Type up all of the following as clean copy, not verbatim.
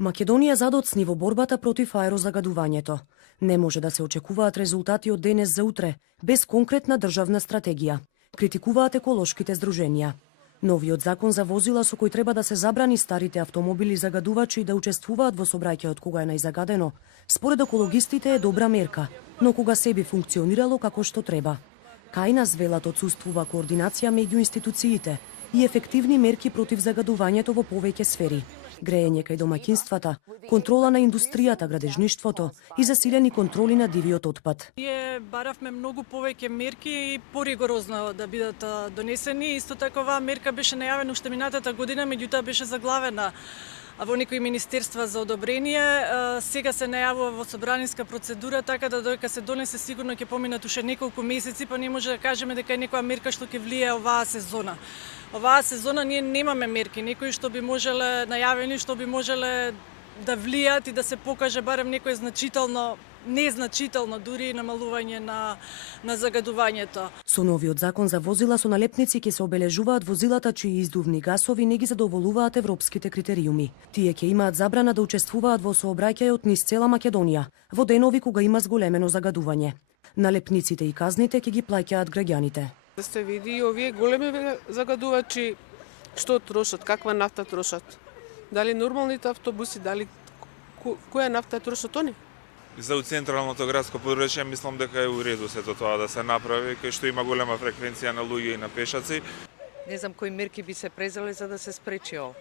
Македонија задоцни во борбата против аерозагадувањето. Не може да се очекуваат резултати од денес за утре, без конкретна државна стратегија. Критикуваат еколошките здруженија. Новиот закон за возила со кој треба да се забрани старите автомобили загадувачи да учествуваат во сообраќајот кога е најзагадено, според екологистите е добра мерка, но кога се би функционирало како што треба. Кај нас велат отсуствува координација меѓу институциите и ефективни мерки против загадувањето во повеќе сфери. Греење кај домаќинствата, контрола на индустријата, градежништвото и засилени контроли на дивиот отпад. Ние баравме многу повеќе мерки и поригорозно да бидат донесени. Исто така оваа мерка беше најавена уште минатата година, меѓутоа беше заглавена во некои министерства за одобрение. Сега се најавува во собранинска процедура, така да додека се донесе сигурно ќе поминат уште неколку месеци, па не може да кажеме дека е некоја мерка што ќе влие оваа сезона. Оваа сезона ние немаме мерки, некои што би можеле најавени, што би можеле да влијат и да се покаже барем некој значително, незначително дури намалување на загадувањето. Со новиот закон за возила со налепници ќе се обележуваат возилата чии издувни гасови не ги задоволуваат европските критериуми. Тие ќе имаат забрана да учествуваат во сообраќајот низ цела Македонија, во денови кога има зголемено загадување. Налепниците и казните ќе ги плаќаат граѓаните. Да се види овие големи загадувачи што трошат, каква нафта трошат. Дали нормалните автобуси, дали која нафта трошат они? За централното градско подрачје мислам дека е уреду сето тоа да се направи, кај што има голема фреквенција на луѓе и на пешаци. Не знам кои мерки би се презели за да се спречи ово.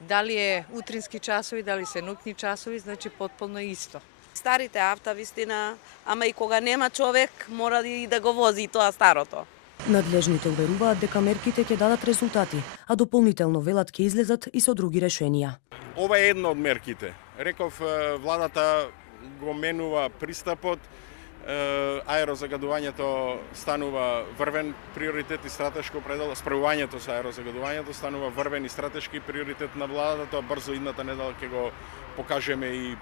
Дали е утрински часови, дали се ноќни часови, значи потполно исто. Старите авта вистина, ама и кога нема човек, мора и да го вози и тоа старото. Надлежните уверуваат дека мерките ќе дадат резултати, а дополнително велат ќе излезат и со други решенија. Ова е една од мерките. Реков, владата го менува пристапот, аерозагадувањето станува врвен приоритет и стратешко определено, справувањето со аерозагадувањето станува врвен и стратешки приоритет на владата, тоа брзо идната недела ќе го покажеме и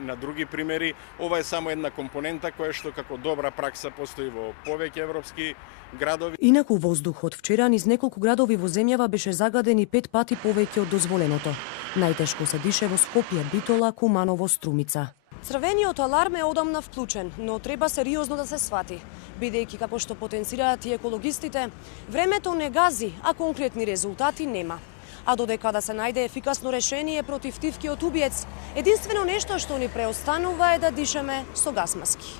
на други примери. Ова е само една компонента која што како добра пракса постои во повеќе европски градови. Инаку воздухот вчера низ неколку градови во земјава беше загаден и 5 пати повеќе од дозволеното. Најтешко се дише во Скопје, Битола, Куманово, Струмица. Црвениот аларм е одамна вклучен, но треба сериозно да се свати, бидејќи како што потенцираат и екологистите, времето не гази, а конкретни резултати нема. А додека да се најде ефикасно решение против тивкиот убиец, единствено нешто што ни преостанува е да дишеме со газ маски.